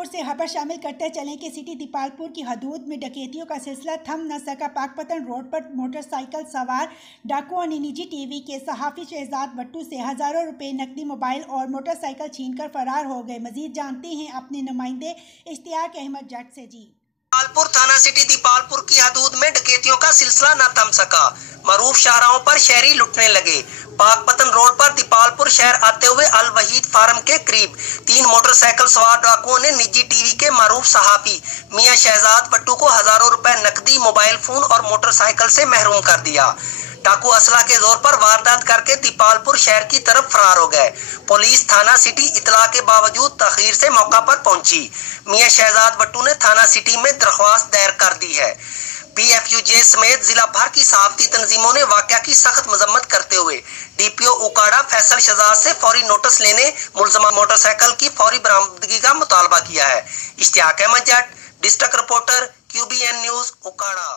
दीपालपुर से खबर शामिल करते चलें कि सिटी दीपालपुर की हदूद में डकैतियों का सिलसिला थम न सका। पाकपतन रोड पर मोटरसाइकिल सवार डाकुओं ने निजी टीवी के सहाफ़ी शहजाद भट्टू से हज़ारों रुपए, नकदी, मोबाइल और मोटरसाइकिल छीनकर फरार हो गए। मजीद जानते हैं अपने नुमाइंदे इश्तियाक अहमद जट से। जी, दीपालपुर थाना सिटी दीपालपुर की हदूद में डकैतियों का सिलसिला न थम सका। मरूफ शाहराहों पर शहरी लुटने लगे। पाकपतन रोड पर दीपालपुर शहर आते हुए अल वहीद फार्म के करीब 3 मोटरसाइकिल सवार डाकुओं ने निजी टीवी के मरूफ सहाफी मियां शहजाद भट्टू को हजारों रुपए, नकदी, मोबाइल फोन और मोटरसाइकिल से महरूम कर दिया। डाकू असला के जोर पर वारदात करके दीपालपुर शहर की तरफ फरार हो गए। पुलिस थाना सिटी इतला के बावजूद तखीर से मौका पर पहुंची। मियां शहजाद भट्टू ने थाना सिटी में दरख्वास्त दायर कर दी है। PFUJ समेत जिला भर की सहाफती तंजीमों ने वाकया की सख्त मजम्मत करते हुए DPO उकाड़ा फैसल शहजाद से फौरी नोटिस लेने, मुलजमा मोटरसाइकिल की फौरी बरामदगी का मुतालबा किया है। Ishtiyaq Ahmad Jat, district reporter, QBN news, उकाड़ा।